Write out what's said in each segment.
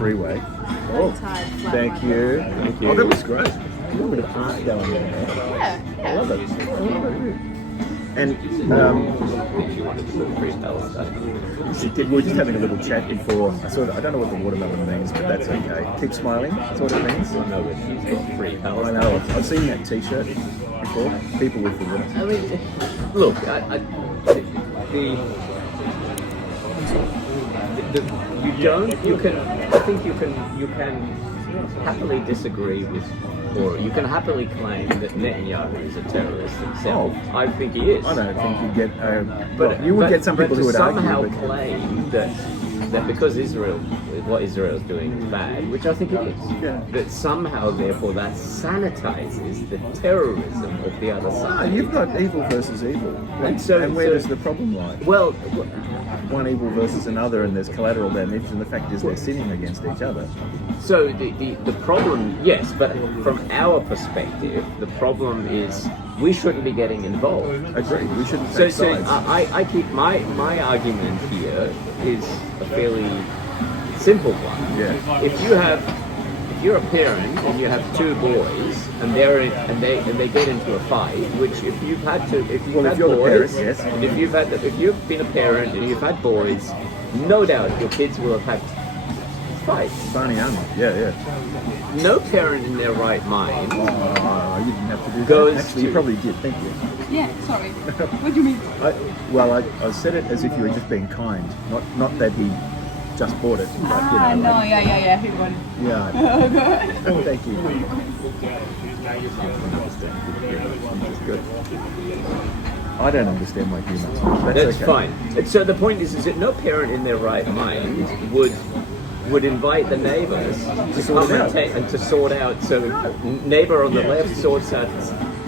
freeway. Oh, Thank you. Thank you. Oh, that was great. A little bit of art going there. I love it. And She wanted to put free Palestine. she did. We were just having a little chat before. I don't know what the watermelon means, but that's okay. Keep smiling. That's what it means. I know that she's got free I Palestine. know. I've seen that T-shirt before. People with the water. I mean, look, you can happily disagree with, or you can happily claim that Netanyahu is a terrorist himself. Oh. I think he is. I don't think you get. You would get some people who would somehow argue. claim that because what Israel is doing is bad, which I think it is, Yeah. that somehow, therefore, that sanitizes the terrorism of the other side. You've got evil versus evil. And so- where so- does the problem lie? Well, One evil versus another, and there's collateral damage, and the fact is they're sinning against each other. so the problem, yes, but from our perspective, the problem is we shouldn't be getting involved. Agreed. We shouldn't So, take sides. I keep my argument here is a fairly simple one. Yeah. If you're a parent and you have two boys and they get into a fight, which if you're the boys, parent, yes. if you've been a parent and you've had boys, no doubt your kids will have had fights. Barney Armour. Yeah. No parent in their right mind Oh, you didn't have to do Goes that. Actually, you to- probably did. Thank you. Yeah, sorry. What do you mean? I said it as if you were just being kind, not that he just bought it. But, No, yeah. He won. Yeah. Thank you. Good. I don't understand my humour. That's okay. fine. And so the point is that no parent in their right mind would invite the neighbours to sort come it out. and to sort out. So neighbour on the left sorts out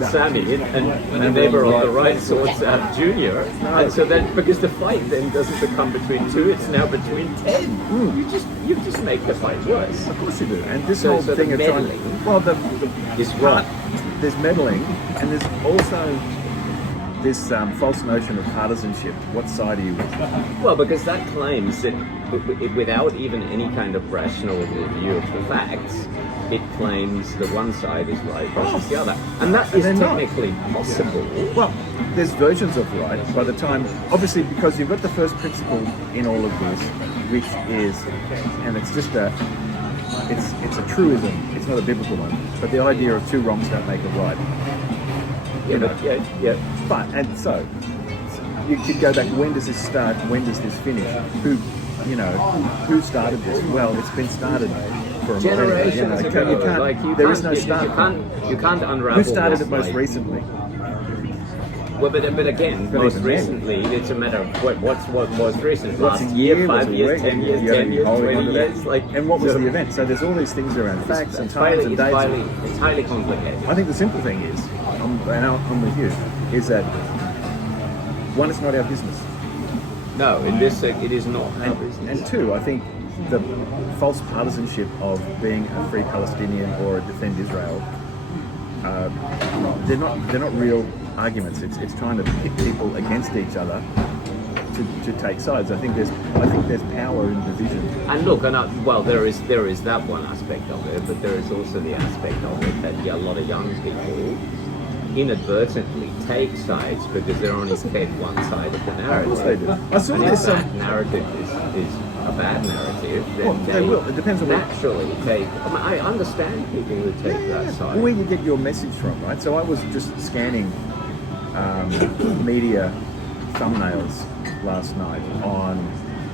Sammy, and the neighbour on the right sorts out Junior. And so then, because the fight then doesn't become between two, it's now between 10. You just make the fight worse. Of course you do. And this So- whole so thing the of trying. meddling Well, is part- wrong. There's meddling, and there's also this false notion of partisanship. What side are you with? Well, because that claims that without even any kind of rational review of the facts, it claims that one side is right versus the other. And that is they're not. technically possible. Well, there's versions of right by the time, obviously, because you've got the first principle in all of this, which is, and it's just it's a truism. It's not a biblical one, but the idea of two wrongs don't make a right. Yeah, know. but yeah. But and so you could go back. When does this start? When does this finish? Who started this? Well, it's been started for a Generations millennia. ago. You can't. Like There is no start. You can't unravel. Who started this, it most like- recently? Well, but again, But most even then. recently, it's a matter of what most recent. What's Last a year, what's 5 a years, week? 10 years, You gotta 10 be years, holding 20 onto that. years. Like, And what was so the event? So there's all these things around facts and It's times and dates. it's highly complicated. I think the simple thing is, I'm with you, is that one, it's not our business. No, in this, it is not our And business. two, I think the false partisanship of being a free Palestinian or a defend Israel, they're not real arguments. It's trying to pit people against each other to take sides. I think there's power in division. And look, there is that one aspect of it, but there is also the aspect of it that a lot of young people inadvertently take sides because they're only fed one side of the narrative. Of course they do. I saw And if this. that narrative is a bad narrative, then Well, they will. It depends on what- naturally take. I understand people who take that side. Where you get your message from, right? So I was just scanning media thumbnails last night on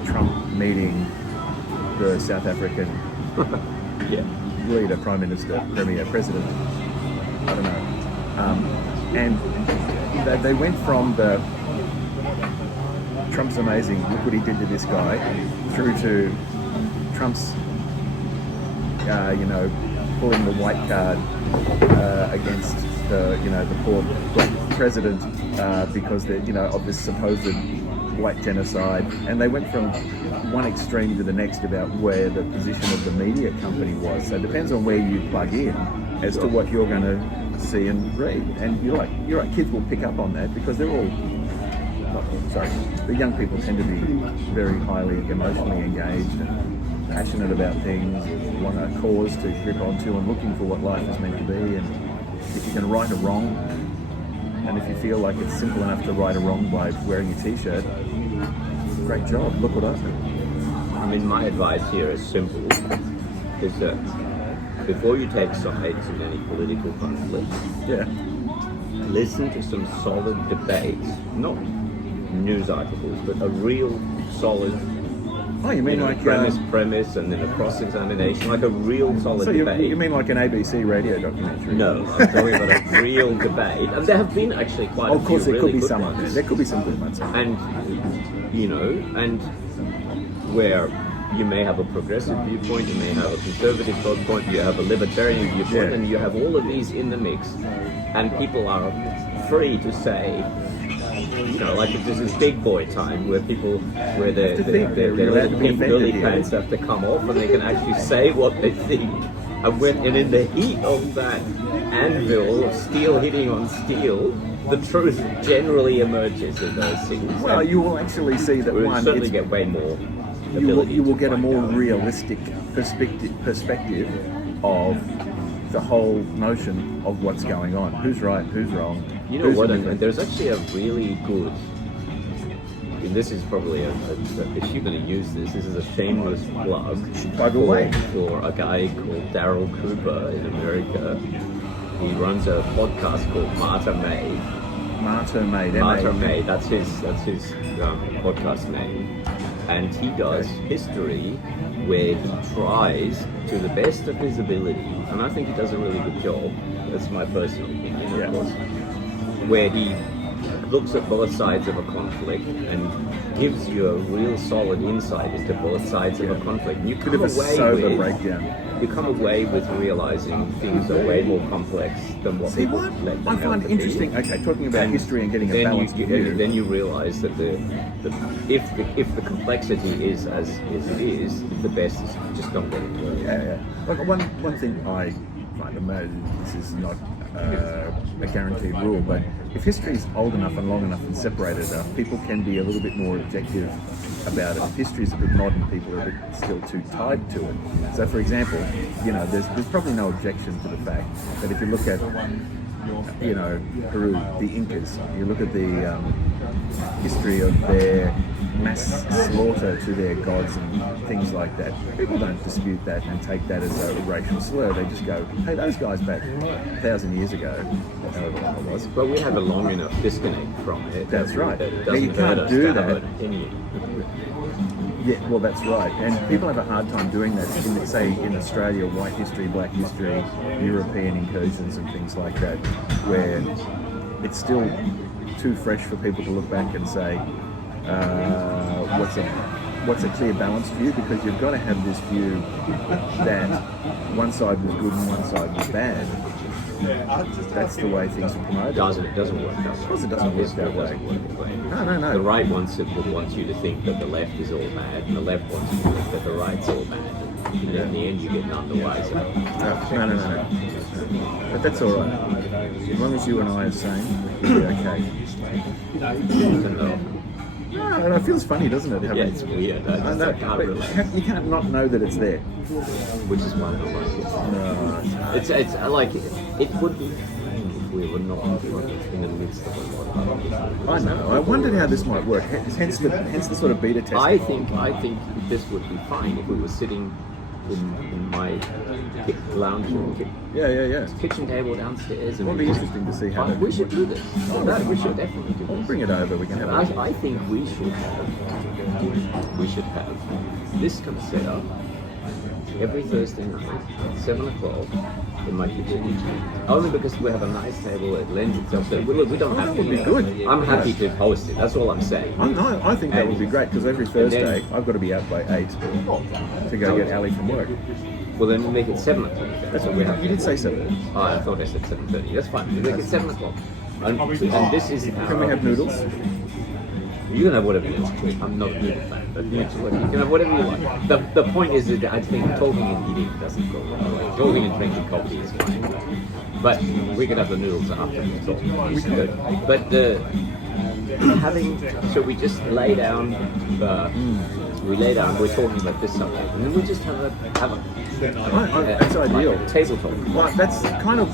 Trump meeting the South African Yeah. leader, Prime Minister, Premier, President. I don't know. And they went from the Trump's amazing, look what he did to this guy, through to Trump's, pulling the white card against the poor black president because of this supposed white genocide. And they went from one extreme to the next about where the position of the media company was. So it depends on where you plug in as to what you're going to see and read. And you're right, kids will pick up on that because they're all, the young people tend to be very highly emotionally engaged and passionate about things, and want a cause to grip onto, and looking for what life is meant to be. And if you can right a wrong, and if you feel like it's simple enough to right a wrong by wearing a t-shirt, great job. Look what I've done. I mean, my advice here is simple: is that before you take sides in any political conflict, Yeah. listen to some solid debates, not news articles, but a real solid Oh, you mean like premise, and then a cross-examination, like a real solid so you debate. mean like an ABC radio documentary? No, I'm talking about a real debate, and there have been actually quite Oh, a of course, few there really could be good some. ones. There could be some good ones. And and where you may have a progressive viewpoint, you may have a conservative viewpoint, you have a libertarian viewpoint, Yeah. and you have all of these in the mix, and people are free to say, like there's this big boy time where their little pink girly pants have to come off, and they can actually say what they think. And in the heat of that anvil of steel hitting on steel, the truth generally emerges in those things. Well, you will actually see that We'll one. certainly get way more. You will get a to more find out. realistic perspective of the whole notion of what's going on. Who's right? Who's wrong? You know who's what? in the- And there's actually a really good. And this is probably if you're going to use this, this is a shameless plug By the way. for a guy called Daryl Cooper in America. He runs a podcast called Martyr Made. Martyr Made. Martyr Made. That's his podcast name, and he does history where he tries to the best of his ability, and I think he does a really good job. That's my personal opinion, Yeah. of course. Where he looks at both sides of a conflict and gives you a real solid insight into both sides of a conflict. And you Bit come of a away sober with breakdown. you come away with realizing things are way more complex than what See people what let them I out find to be. interesting. Okay, talking about And history and getting a then balanced view. then you realize that if the complexity is as it is, the best is just don't let it go. Yeah. Like one thing I find amazing. This is not a guaranteed rule, but if history is old enough and long enough and separated enough, people can be a little bit more objective about it. If history is a bit modern, people are a bit still too tied to it. So, for example, there's probably no objection to the fact that if you look at Peru, the Incas, you look at the history of their mass slaughter to their gods and things like that. People don't dispute that and take that as a racial slur. They just go, hey, those guys back 1,000 years ago, however long it was. But we have a long enough disconnect from it. That's right. That it Now, you doesn't hurt can't us do to have that. an opinion. Yeah, well, that's right. And people have a hard time doing that, say, in Australia, white history, black history, European incursions and things like that, where it's still too fresh for people to look back and say, what's a clear balanced view? Because you've got to have this view that one side was good and one side was bad. That's the way things are promoted. It doesn't work that way. Of course it doesn't work History that way. doesn't work that way. No. The right wants you to think that the left is all bad, and the left wants you to think that the right's all bad. And in the end, you get none the wiser. No. But that's all right. As long as you and I are sane, we'll be okay. No, it feels funny, doesn't it? Yeah, it's weird. I No, can't but relate. you can't not know that it's there. Which is why I don't like it. No. It's like it would be fine if we were not in the midst of a lot. I know. I wondered how this might work. Hence the sort of beta test. I think this would be fine if we were sitting in my lounge room, Yeah. kitchen table downstairs. It would be interesting to see how that we should do this. We should definitely do We'll this. bring it over. We can have it. I think we should have this kind of setup every Thursday night at 7 o'clock in my kitchen. Only because we have a nice table, it lends itself to it. Look, we don't have that to. would be good. I'm happy to host it. That's all I'm saying. I think that would be great because every Thursday I've got to be out by 8 to go get Ali from work. Well, then we'll make it 7 o'clock. That's what we have. You did say 7. Oh, I thought I said 7:30. That's fine. We'll make it 7 o'clock. And this is how... Can we have noodles? You can have whatever you like. I'm not a noodle fan, but you can have whatever you like. The point is that I think talking and eating doesn't go well. Talking and drinking coffee is fine. But we could have the noodles after we talk. We could. But so we just lay down we lay down, we're talking about this subject, and then we just have a That's ideal. table talk. Well, that's kind of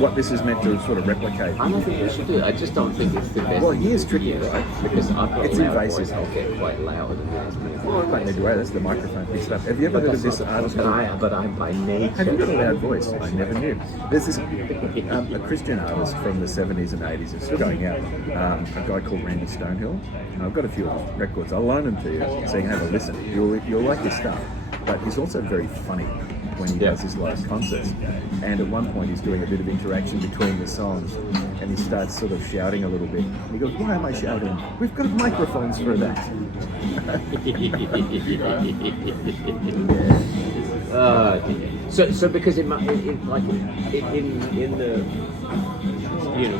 what this is meant to sort of replicate. I don't think we should do it. I just don't think it's the best. Well, here's tricky, right? Because I've got It's a loud invasive. voice, I'll get quite loud. And Well, I need to wear that's the microphone picked up. Have you ever heard of this article? but I'm by nature. Have you got a loud voice? I never knew. There's this a Christian artist from the 70s and 80s is going out, a guy called Randy Stonehill. And I've got a few of his records. I'll loan them to you so you can have a listen. You'll like his stuff. But he's also very funny when he does his live concerts. And at one point he's doing a bit of interaction between the songs and he starts sort of shouting a little bit. And he goes, "Why am I shouting? We've got microphones for that." So because in the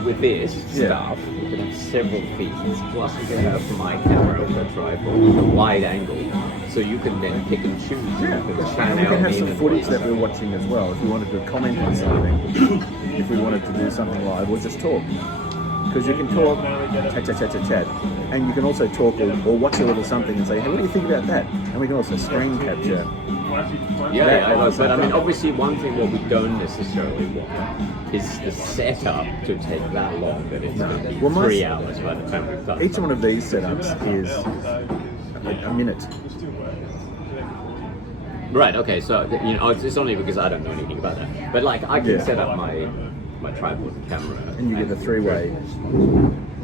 with this stuff you can have several feeds, plus you can have my camera with a tripod, wide angle, so you can then pick and choose. Yeah, You can and we can have some footage that we're watching as well. If we wanted to comment on something, if we wanted to do something live, or just talk. Because you can talk, chat, and you can also talk or watch a little something and say, "Hey, what do you think about that?" And we can also screen capture. But I mean, obviously, one thing what we don't necessarily want is the setup to take that long. That it's going to be 3 hours by the time we've done. Each one of these setups is a minute. Right. Okay. So it's only because I don't know anything about that. But like, I can set up my tripod and camera. And you get the three-way.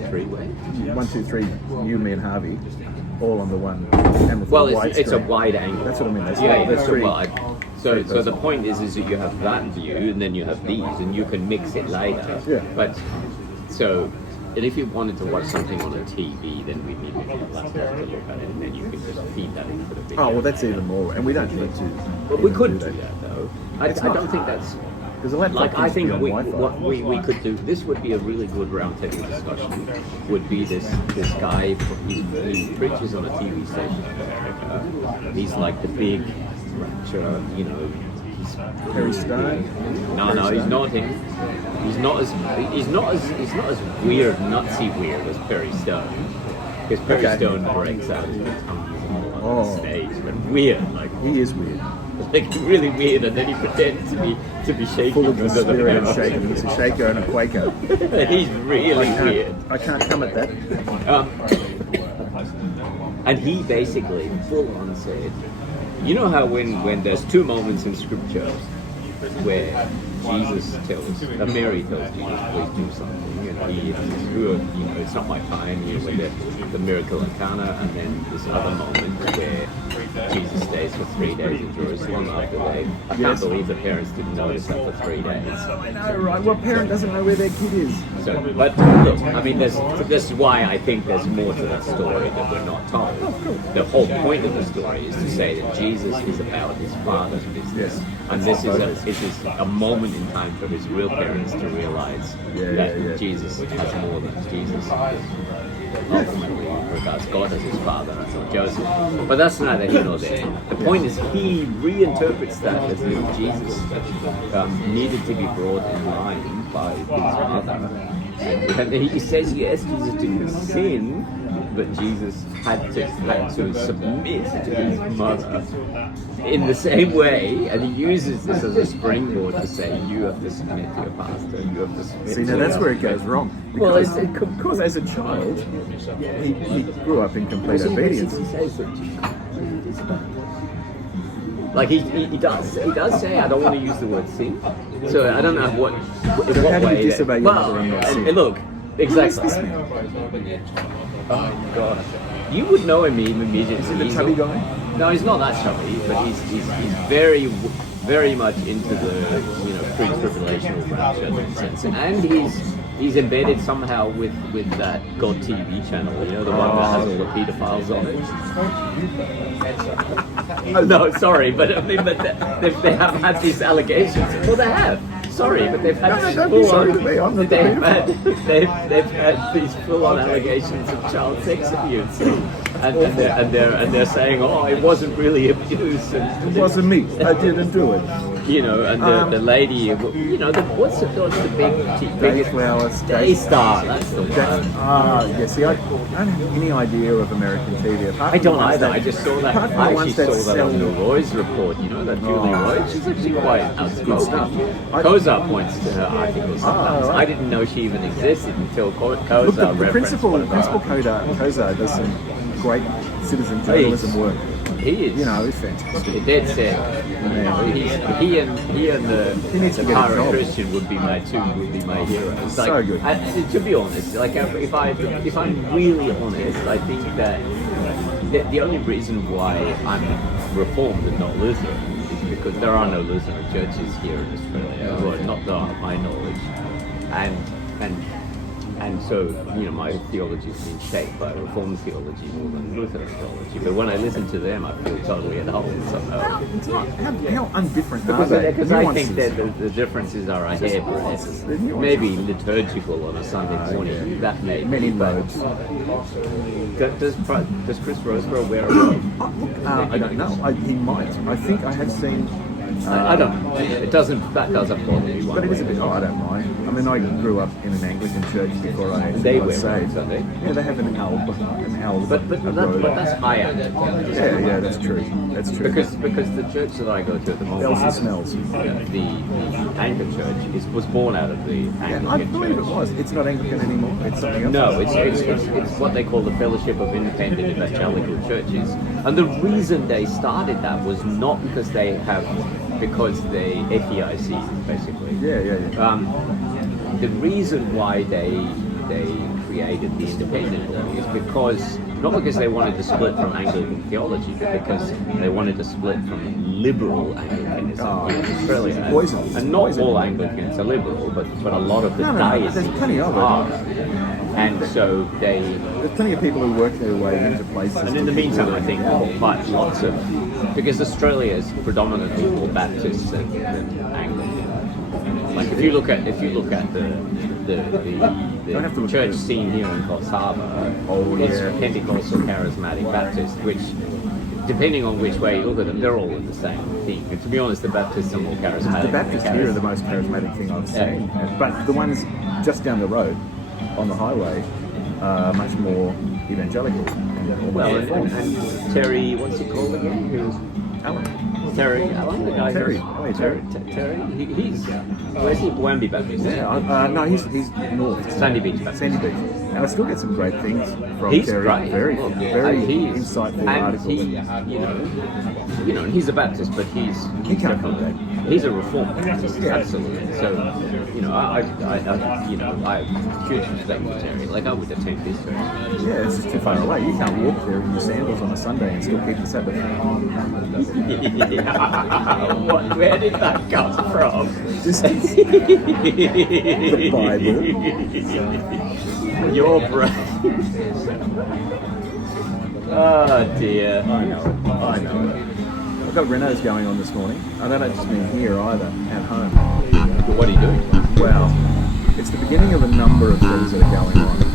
Three-way? 1, 2, 3, you, me, and Harvey, all on the one camera. Well, it's a wide angle. That's what I mean. That's It's three. a wide. So the point is that you have that view, and then you have these, and you can mix it later. Yeah. But and if you wanted to watch something on a TV, then we need a laptop to look at it, and then you can just feed that into the video. Oh well, that's even more, and we don't need to. But we could do that though. I don't think that's. Because the laptop I think what we could do, this would be a really good roundtable discussion, would be this guy, he preaches on a TV station. He's like the big rapture, he's Harry Stone. No, he's not him. He's not as weird, nutsy weird as Perry Stone. Because Perry Stone breaks out into tongues on stage, but weird, like he is weird. Like really weird, and then he pretends to be shaking. Full of the under spirit and hammer. shaking. He's a shaker and a quaker. He's really weird. I can't come at that. And he basically full on said, you know how when there's two moments in scripture where Jesus tells, Mary tells Jesus, please do something, and he says, it's not my time, when the miracle in Cana, and then this other moment where Jesus stays for 3 days in Jerusalem after I can't believe the parents didn't notice that for 3 days. I know, right? What parent doesn't know where their kid is? So, but look, I mean, this is why I think there's more to that story that we're not told. The whole point of the story is to say that Jesus is about his Father's business, and this is a moment in time for his real parents to realize that Jesus has more than Jesus. Ultimately regards God as his father and not Joseph. But that's neither here nor there. The point is he reinterprets that as if Jesus needed to be brought in line by his mother. And he says, yes, Jesus didn't sin, but Jesus had to submit to his mother in the same way, and he uses this as a springboard to say, you have to submit to your pastor, you have to submit See, now that's where it goes wrong. Because as a child, he grew up in complete obedience. He says that like he does say, I don't want to use the word sin, so I don't know what how do you disobey your mother and not sin? And look, exactly. Oh God, you would know him immediately. Is he the chubby guy? No, he's not that chubby, but he's very much into the pre-tribulational rapture sense, and he's embedded somehow with that God TV channel, the one that has all the pedophiles on it. No, sorry, but I mean, they have had these allegations. Well, they have. Sorry, but they've had they've had these full-on allegations of child sex abuse, and they're saying, oh, it wasn't really abuse. It wasn't me. I didn't do it. you know, and the lady, you know, what's the biggest Flowers, Daystar? That's the one. Yeah. See, I don't have any idea of American TV. Apart I from don't the ones either. that- I just saw that. apart from I the actually ones that saw that on the sell- Roy's report. You know that Julie Roy. She's actually quite good stuff. outspoken. Kozar points to her articles sometimes. right. I didn't know she even existed until Look, Kozar the referenced principal one of her. Kozar does some great citizen journalism work. He is. You know, he's fantastic. Dead set. Man. He and He needs the to get a current job. Christian would be my heroes. So Like, good. To be honest, like if I'm really honest, I think that the only reason why I'm Reformed and not Lutheran is because there are no Lutheran churches here in Australia, well, not to my knowledge, and so, you know, my theology is being shaped by Reformed theology more than Lutheran theology. But when I listen to them, I feel totally at home somehow. It's not, how undifferent are they? Because I think that the differences are a hairbreadth. Maybe liturgical on a Sunday morning, that may be. Many but modes. Does Chris Roseborough wear a robe? I don't know. He might. I think I have seen. I don't know. That doesn't bother me. But it is a bit. I don't mind. I mean, I grew up in an Anglican church before I They got wear saved. robes, don't they? Yeah, they have an alb. But that's high Anglican. Yeah, that's true. That's true. Because the church that I go to at the moment, Smells and smells. the Anglican church was born out of the Anglican I believe church. it was. It's not Anglican anymore. It's something else. No, it's what they call the Fellowship of Independent Evangelical Churches, and the reason they started that was not because they FEIC basically. Yeah. The reason why they created the independent one is because not because they wanted to split from Anglican theology, but because they wanted to split from liberal Anglicanism in Australia. Poison. And not all Anglicans are liberal, but a lot of the No, diocese there's plenty of it. are. And so There's plenty of people who work their way into places. and in the meantime, I think quite lots of, because Australia is predominantly more Baptist than Anglican. Like if you look at Don't have to the look church at it. scene here in Coffs Harbour, Oh, it's yeah. Pentecostal, Charismatic, Baptist, which, depending on which way you look at them, they're all in the same thing. And to be honest, the Baptists are more charismatic. The Baptists here are the most charismatic thing I've seen. But the ones just down the road on the highway are much more evangelical. Well, and Terry, what's he called again? Who's Alan. Terry Allen, the guy Terry. who's- Oh, yeah, Terry. Terry. He's where's he? Wamby Baptist. No, he's north. Sandy Beach Baptist. Sandy Beach. And I still get some great things from He's Terry. great. Very He's- insightful and articles. You know, he's a Baptist, but He can't come back. he's a reformed Baptist, Yeah. absolutely. So, you know, I have huge respect for Terry. Like, I would attend his church. Yeah, it's just too far away. You can't walk there in your sandals on a Sunday and still keep the Sabbath. Where did that come from? Distance. The Bible. Your brain. Oh dear. I know it. I've got Renaults going on this morning. I don't just mean here either, at home. What are you doing? Well, it's the beginning of a number of things that are going on.